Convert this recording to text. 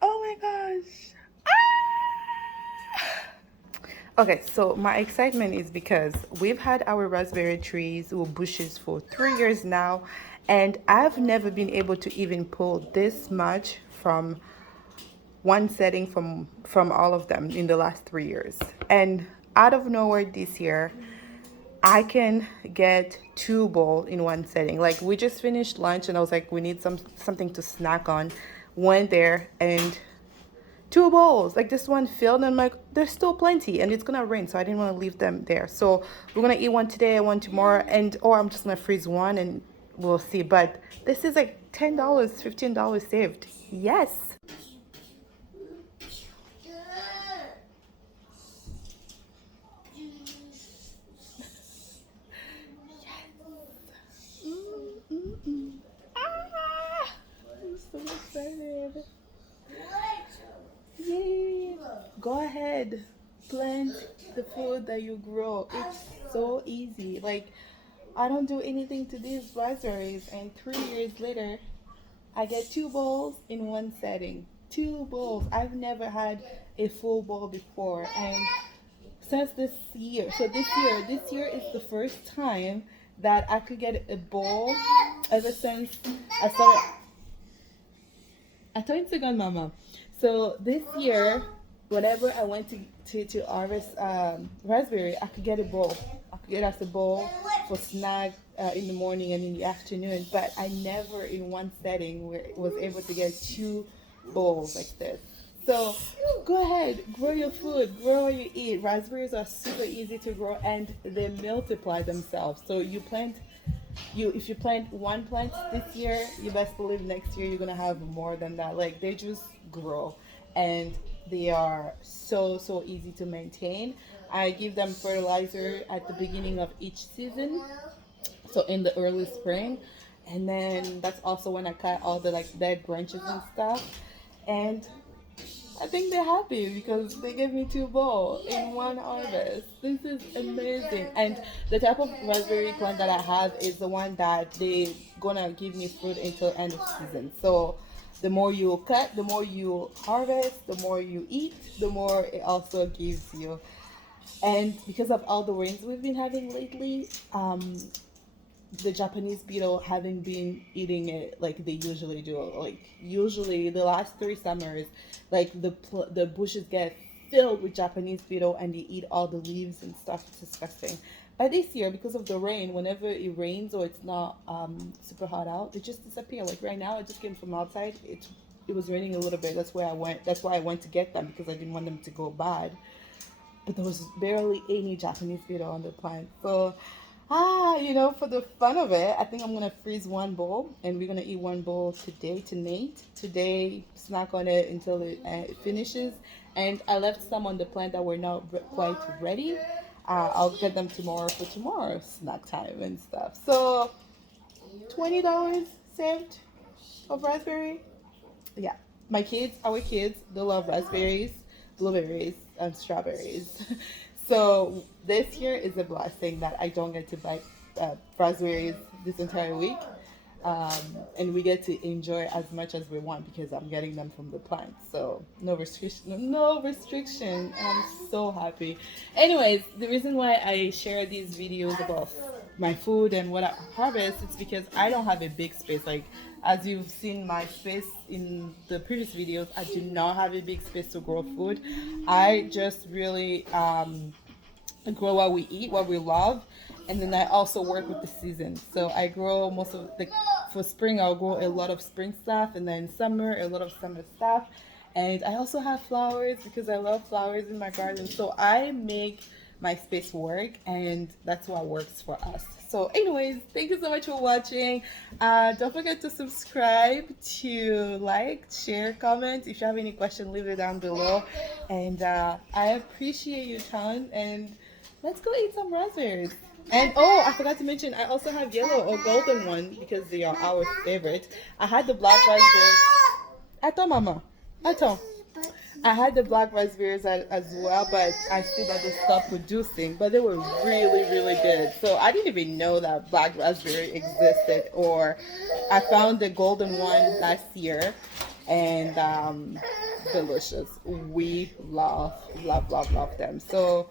Oh my gosh. Okay, so my excitement is because we've had our raspberry trees or bushes for 3 years now, and I've never been able to even pull this much from one setting from all of them in the last 3 years. And out of nowhere this year, I can get two bowls in one setting. Like we just finished lunch and I was like, we need something to snack on. Went there and two bowls. Like this one filled and I'm like, there's still plenty and it's gonna rain, so I didn't want to leave them there. So we're gonna eat one today and one tomorrow, and or I'm just gonna freeze one and we'll see. But this is like $10, $15 saved. Yes. Ah, I'm so excited. Yay! Go ahead, plant the food that you grow. It's so easy. Like, I don't do anything to these raspberries, and 3 years later, I get two bowls in one setting. Two bowls. I've never had a full bowl before, and since this year is the first time that I could get a bowl ever since I started. I told you, Mama. So this year, whenever I went to harvest raspberry, I could get a bowl. I could get us a bowl for snack in the morning and in the afternoon. But I never, in one setting, was able to get two bowls like this. So go ahead, grow your food, grow what you eat. Raspberries are super easy to grow and they multiply themselves. So if you plant one plant this year, you best believe next year you're gonna have more than that. Like they just grow and they are so easy to maintain. I give them fertilizer at the beginning of each season, so in the early spring, and then that's also when I cut all the like dead branches and stuff. And I think they're happy because they gave me two bowls in one harvest. This is amazing. And the type of raspberry plant that I have is the one that they gonna give me fruit until end of season. So the more you cut, the more you harvest, the more you eat, the more it also gives you. And because of all the rains we've been having lately, the Japanese beetle haven't been eating it like they usually do. Like usually the last 3 summers, like the bushes get filled with Japanese beetle and they eat all the leaves and stuff. It's disgusting. But this year, because of the rain, whenever it rains or it's not super hot out, they just disappear. Like right now, I just came from outside. It was raining a little bit. That's where I went. That's why I went to get them because I didn't want them to go bad. But there was barely any Japanese beetle on the plant. So for the fun of it, I think I'm gonna freeze one bowl, and we're gonna eat one bowl today tonight. Today, snack on it until it finishes. And I left some on the plant that were not quite ready. I'll get them tomorrow for tomorrow's snack time and stuff. So, $20 saved of raspberry. Yeah, our kids, they love raspberries, blueberries, and strawberries. So this year is a blessing that I don't get to buy raspberries this entire week, and we get to enjoy as much as we want because I'm getting them from the plant. So no restriction, no restriction. I'm so happy. Anyways, the reason why I share these videos about my food and what I harvest, it's because I don't have a big space. Like as you've seen my space in the previous videos, I do not have a big space to grow food. I just really grow what we eat, what we love, and then I also work with the season. So I grow most of the for spring. I'll grow a lot of spring stuff, and then summer a lot of summer stuff. And I also have flowers because I love flowers in my garden. So I make my space work, and that's what works for us. So anyways, thank you so much for watching. Don't forget to subscribe, to like, share, comment. If you have any question, leave it down below. And I appreciate your time, and let's go eat some raspberries. And oh, I forgot to mention, I also have yellow or golden one because they are our favorite. I had the black raspberry. Attends, Mama. Attends. I had the black raspberries as well, but I see that they stopped producing. But they were really, really good. So I didn't even know that black raspberry existed. Or I found the golden one last year, and delicious. We love, love, love, love them. So